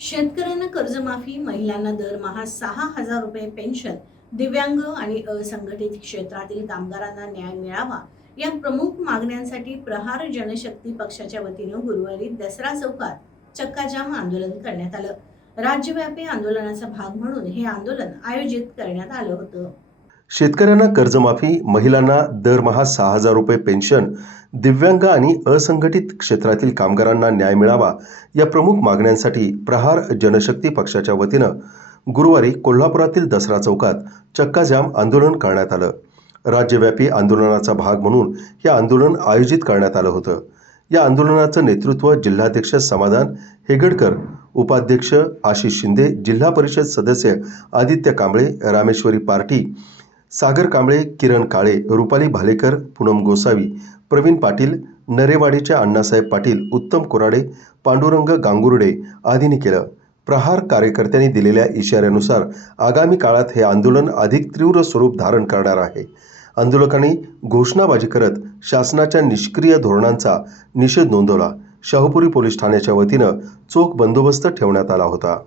शेतकऱ्यांना कर्जमाफी महिलांना दरमहा सहा हजार रुपये पेन्शन दिव्यांग आणि असंघटित क्षेत्रातील कामगारांना न्याय मिळावा या प्रमुख मागण्यांसाठी प्रहार जनशक्ती पक्षाच्या वतीनं गुरुवारी दसरा चौकात चक्काजाम आंदोलन करण्यात आलं. राज्यव्यापी आंदोलनाचा भाग म्हणून हे आंदोलन आयोजित करण्यात आलं होतं. शेतकऱ्यांना कर्जमाफी महिलांना दरमहा सहा हजार रुपये पेन्शन दिव्यांग आणि असंघटित क्षेत्रातील कामगारांना न्याय मिळावा या प्रमुख मागण्यांसाठी प्रहार जनशक्ती पक्षाच्या वतीनं गुरुवारी कोल्हापुरातील दसरा चौकात चक्काजाम आंदोलन करण्यात आलं. राज्यव्यापी आंदोलनाचा भाग म्हणून हे आंदोलन आयोजित करण्यात आलं होतं. या आंदोलनाचं नेतृत्व जिल्हाध्यक्ष समाधान हेगडकर उपाध्यक्ष आशिष शिंदे जिल्हा परिषद सदस्य आदित्य कांबळे रामेश्वरी पार्टी सागर कांबळे किरण काळे रुपाली भालेकर पूनम गोसावी प्रवीण पाटील नरेवाडीचे अण्णासाहेब पाटील उत्तम कोराडे पांडुरंग गांगुर्डे आदींनी केलं. प्रहार कार्यकर्त्यांनी दिलेल्या इशाऱ्यानुसार आगामी काळात हे आंदोलन अधिक तीव्र स्वरूप धारण करणार आहे. आंदोलकांनी घोषणाबाजी करत शासनाच्या निष्क्रिय धोरणांचा निषेध नोंदवला. शाहूपुरी पोलीस ठाण्याच्या वतीनं चोख बंदोबस्त ठेवण्यात आला होता.